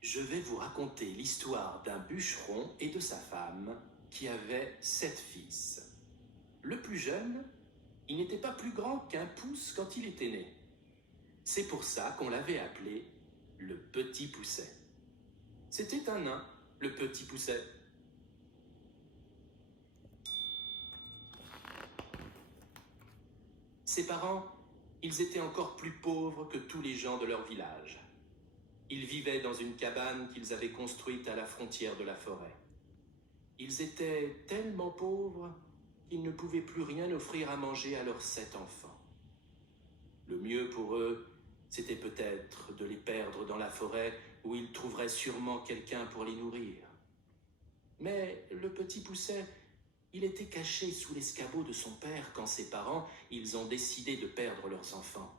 Je vais vous raconter l'histoire d'un bûcheron et de sa femme qui avaient 7 fils. Le plus jeune, il n'était pas plus grand qu'1 pouce quand il était né. C'est pour ça qu'on l'avait appelé le Petit Pousset. C'était un nain, le Petit Pousset. Ses parents, ils étaient encore plus pauvres que tous les gens de leur village. Ils vivaient dans une cabane qu'ils avaient construite à la frontière de la forêt. Ils étaient tellement pauvres qu'ils ne pouvaient plus rien offrir à manger à leurs 7 enfants. Le mieux pour eux, c'était peut-être de les perdre dans la forêt où ils trouveraient sûrement quelqu'un pour les nourrir. Mais le Petit Pousset, il était caché sous l'escabeau de son père quand ses parents, ils ont décidé de perdre leurs enfants.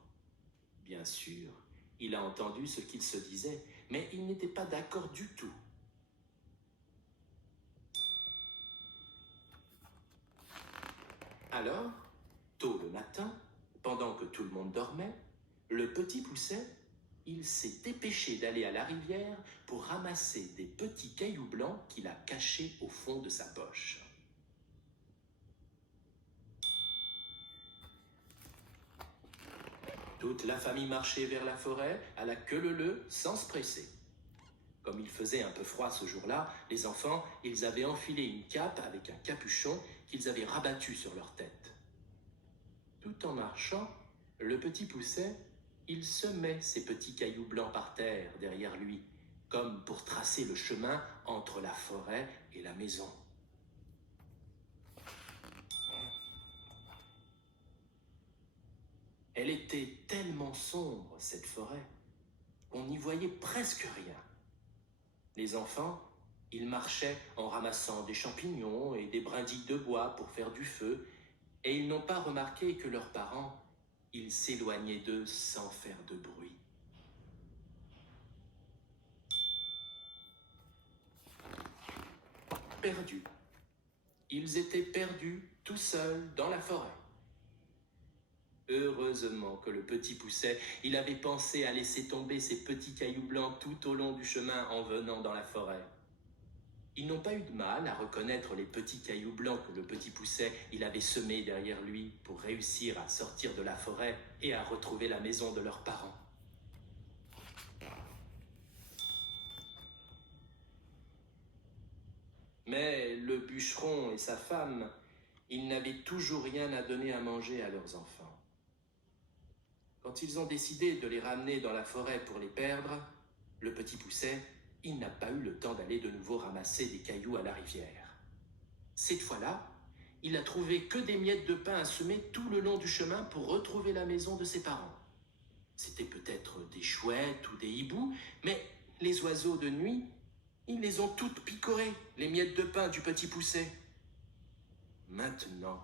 Bien sûr, il a entendu ce qu'ils se disaient, mais il n'était pas d'accord du tout. Alors, tôt le matin, pendant que tout le monde dormait, le Petit Pousset, il s'est dépêché d'aller à la rivière pour ramasser des petits cailloux blancs qu'il a cachés au fond de sa poche. Toute la famille marchait vers la forêt à la queue leu-leu sans se presser. Comme il faisait un peu froid ce jour-là, les enfants, ils avaient enfilé une cape avec un capuchon qu'ils avaient rabattu sur leur tête. Tout en marchant, le Petit Pousset, il semait ces petits cailloux blancs par terre derrière lui, comme pour tracer le chemin entre la forêt et la maison. Elle était tellement sombre, cette forêt, qu'on n'y voyait presque rien. Les enfants, ils marchaient en ramassant des champignons et des brindilles de bois pour faire du feu, et ils n'ont pas remarqué que leurs parents, ils s'éloignaient d'eux sans faire de bruit. Perdus. Ils étaient perdus, tout seuls, dans la forêt. Heureusement que le Petit Pousset, il avait pensé à laisser tomber ces petits cailloux blancs tout au long du chemin en venant dans la forêt. Ils n'ont pas eu de mal à reconnaître les petits cailloux blancs que le Petit Pousset, il avait semés derrière lui pour réussir à sortir de la forêt et à retrouver la maison de leurs parents. Mais le bûcheron et sa femme, ils n'avaient toujours rien à donner à manger à leurs enfants. Quand ils ont décidé de les ramener dans la forêt pour les perdre, le Petit Pousset, il n'a pas eu le temps d'aller de nouveau ramasser des cailloux à la rivière. Cette fois-là, il a trouvé que des miettes de pain à semer tout le long du chemin pour retrouver la maison de ses parents. C'était peut-être des chouettes ou des hiboux, mais les oiseaux de nuit, ils les ont toutes picorées, les miettes de pain du Petit Pousset. Maintenant,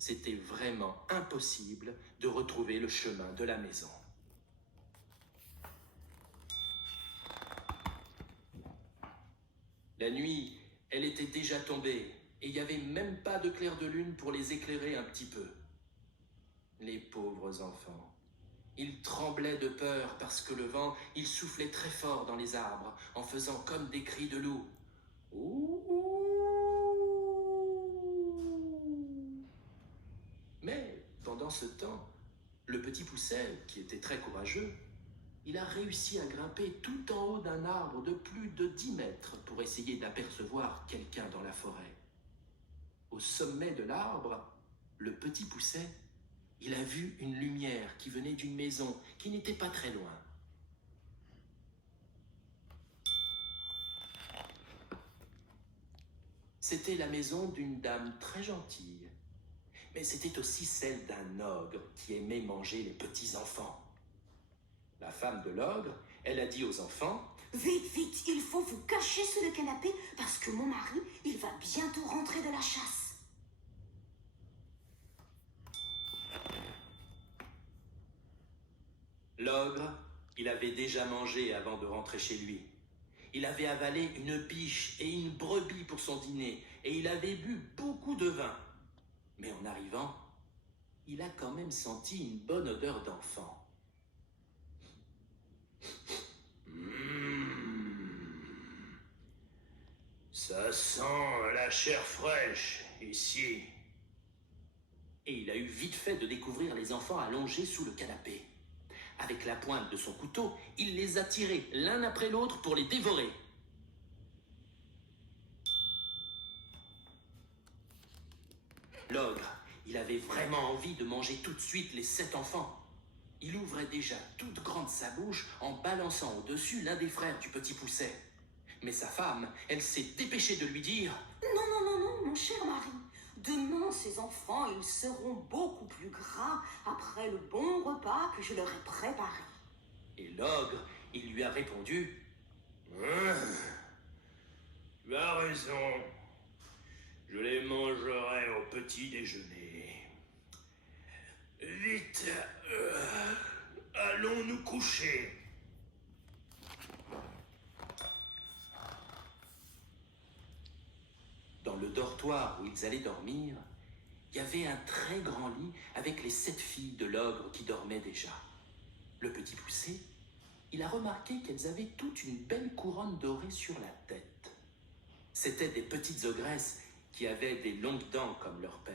c'était vraiment impossible de retrouver le chemin de la maison. La nuit, elle était déjà tombée et il n'y avait même pas de clair de lune pour les éclairer un petit peu. Les pauvres enfants, ils tremblaient de peur parce que le vent, il soufflait très fort dans les arbres en faisant comme des cris de loup. Mais pendant ce temps, le Petit Pousset, qui était très courageux, il a réussi à grimper tout en haut d'un arbre de plus de 10 mètres pour essayer d'apercevoir quelqu'un dans la forêt. Au sommet de l'arbre, le Petit Pousset, il a vu une lumière qui venait d'une maison qui n'était pas très loin. C'était la maison d'une dame très gentille, mais c'était aussi celle d'un ogre qui aimait manger les petits enfants. La femme de l'ogre, elle a dit aux enfants: Vite, vite, il faut vous cacher sous le canapé parce que mon mari, il va bientôt rentrer de la chasse. L'ogre, il avait déjà mangé avant de rentrer chez lui. Il avait avalé une biche et une brebis pour son dîner et il avait bu beaucoup de vin. Mais en arrivant, il a quand même senti une bonne odeur d'enfant. Ça sent la chair fraîche, ici. Et il a eu vite fait de découvrir les enfants allongés sous le canapé. Avec la pointe de son couteau, il les a tirés l'un après l'autre pour les dévorer. L'ogre, il avait vraiment envie de manger tout de suite les 7 enfants. Il ouvrait déjà toute grande sa bouche en balançant au-dessus l'un des frères du petit Pousset. Mais sa femme, elle s'est dépêchée de lui dire « Non, non, non, non, mon cher mari. Demain, ces enfants, ils seront beaucoup plus gras après le bon repas que je leur ai préparé. » Et l'ogre, il lui a répondu « Tu as raison. Je les mangerai au petit déjeuner. Vite, allons nous coucher. » Dans le dortoir où ils allaient dormir, il y avait un très grand lit avec les 7 filles de l'ogre qui dormaient déjà. Le petit Pousset, il a remarqué qu'elles avaient toute une belle couronne dorée sur la tête. C'étaient des petites ogresses qui avaient des longues dents comme leur père.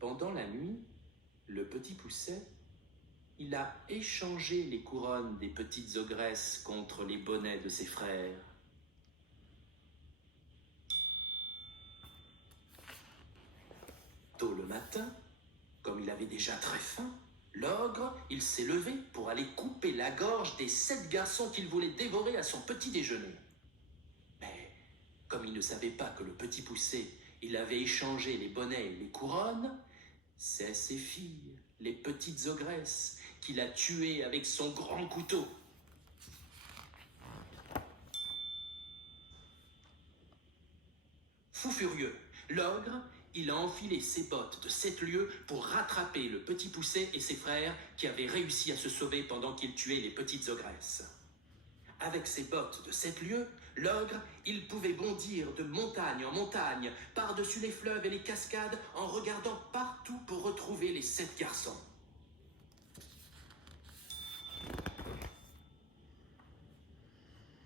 Pendant la nuit, le petit Pousset, il a échangé les couronnes des petites ogresses contre les bonnets de ses frères. Tôt le matin, comme il avait déjà très faim, l'ogre, il s'est levé pour aller couper la gorge des 7 garçons qu'il voulait dévorer à son petit déjeuner. Mais comme il ne savait pas que le petit Pousset, il avait échangé les bonnets et les couronnes, c'est ses filles, les petites ogresses, qu'il a tuées avec son grand couteau. Fou furieux, l'ogre, il a enfilé ses bottes de 7 lieues pour rattraper le petit Pousset et ses frères qui avaient réussi à se sauver pendant qu'il tuait les petites ogresses. Avec ses bottes de 7 lieues, l'ogre, il pouvait bondir de montagne en montagne, par-dessus les fleuves et les cascades, en regardant partout pour retrouver les 7 garçons.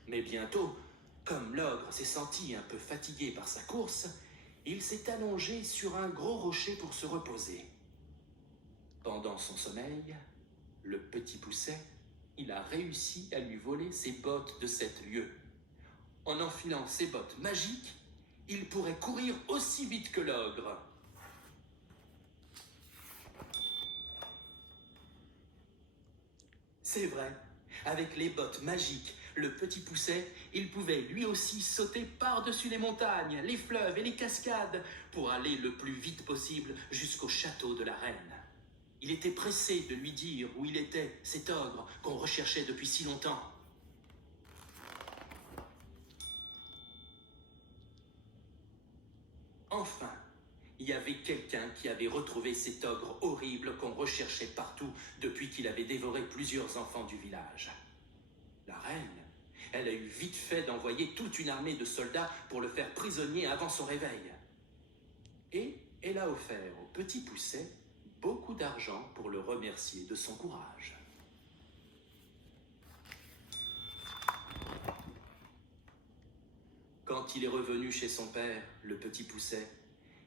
Mais bientôt, comme l'ogre s'est senti un peu fatigué par sa course, il s'est allongé sur un gros rocher pour se reposer. Pendant son sommeil, le petit Pousset, il a réussi à lui voler ses bottes de 7 lieues. En enfilant ses bottes magiques, il pourrait courir aussi vite que l'ogre. C'est vrai, avec les bottes magiques, le petit Pousset, il pouvait lui aussi sauter par-dessus les montagnes, les fleuves et les cascades pour aller le plus vite possible jusqu'au château de la reine. Il était pressé de lui dire où il était, cet ogre qu'on recherchait depuis si longtemps. Enfin, il y avait quelqu'un qui avait retrouvé cet ogre horrible qu'on recherchait partout depuis qu'il avait dévoré plusieurs enfants du village. La reine, elle a eu vite fait d'envoyer toute une armée de soldats pour le faire prisonnier avant son réveil. Et elle a offert au petit Pousset beaucoup d'argent pour le remercier de son courage. Quand il est revenu chez son père, le petit Pousset,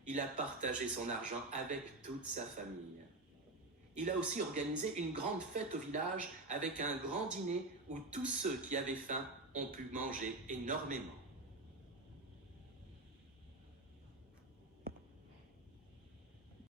il a partagé son argent avec toute sa famille. Il a aussi organisé une grande fête au village avec un grand dîner où tous ceux qui avaient faim ont pu manger énormément.